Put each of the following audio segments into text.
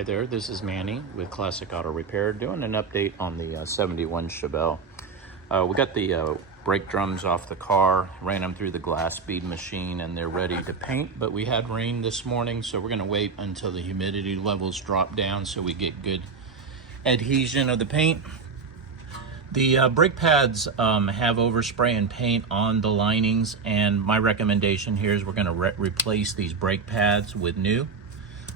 Hi there, this is Manny with Classic Auto Repair doing an update on the 71 Chevelle. We got the brake drums off the car, ran them through the glass bead machine, and they're ready to paint, but we had rain this morning, so we're going to wait until the humidity levels drop down so we get good adhesion of the paint. The brake pads have overspray and paint on the linings, and my recommendation here is we're going to replace these brake pads with new.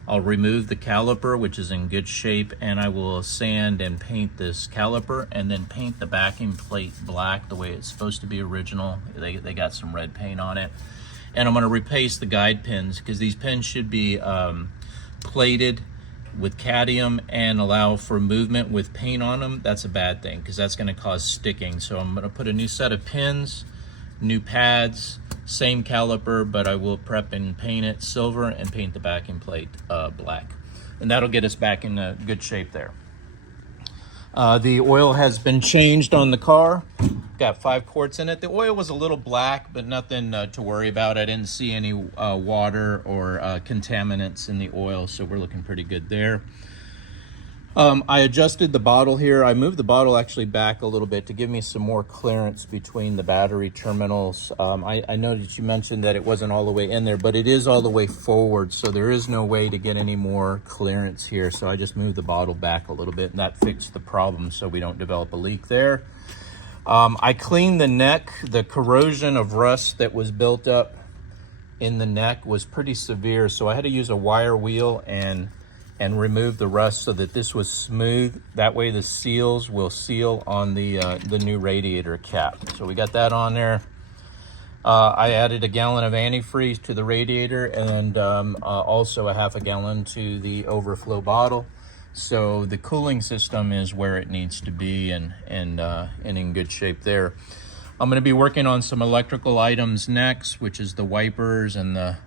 I'll remove the caliper, which is in good shape, and I will sand and paint this caliper and then paint the backing plate black the way it's supposed to be original. They got some red paint on it. And I'm going to replace the guide pins because these pins should be plated with cadmium and allow for movement with paint on them. That's a bad thing because that's going to cause sticking. So I'm going to put a new set of pins, new pads, same caliper, but I will prep and paint it silver and paint the backing plate black. And that'll get us back in good shape there. The oil has been changed on the car. Got 5 quarts in it. The oil was a little black, but nothing to worry about. I didn't see any water or contaminants in the oil, so we're looking pretty good there. I adjusted the bottle here. I moved the bottle actually back a little bit to give me some more clearance between the battery terminals. I noticed you mentioned that it wasn't all the way in there, but it is all the way forward, so there is no way to get any more clearance here. So I just moved the bottle back a little bit, and that fixed the problem so we don't develop a leak there. I cleaned the neck. The corrosion of rust that was built up in the neck was pretty severe, so I had to use a wire wheel and remove the rust so that this was smooth. That way the seals will seal on the new radiator cap. So we got that on there. I added a gallon of antifreeze to the radiator and also a half a gallon to the overflow bottle. So the cooling system is where it needs to be and in good shape there. I'm going to be working on some electrical items next, which is the wipers and the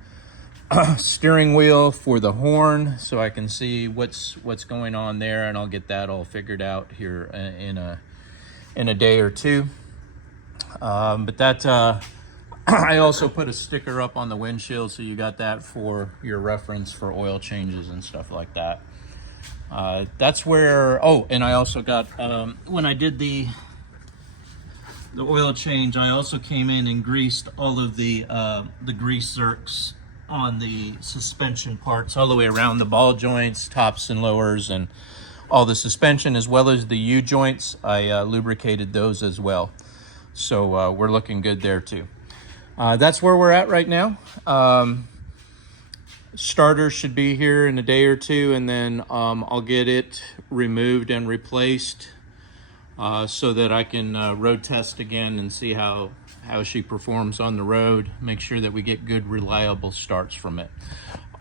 steering wheel for the horn, so I can see what's going on there, and I'll get that all figured out here in a day or two. But that I also put a sticker up on the windshield, so you got that for your reference for oil changes and stuff like that. That's where, oh, and I also got, when I did the oil change, I also came in and greased all of the grease zerks on the suspension parts all the way around the ball joints, tops and lowers, and all the suspension, as well as the U-joints. I lubricated those as well. So we're looking good there too. That's where we're at right now. Starter should be here in a day or two, and then I'll get it removed and replaced so that I can road test again and see how she performs on the road. Make sure that we get good, reliable starts from it.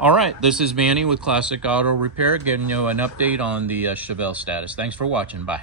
All right, this is Manny with Classic Auto Repair, giving you an update on the Chevelle status. Thanks for watching. Bye.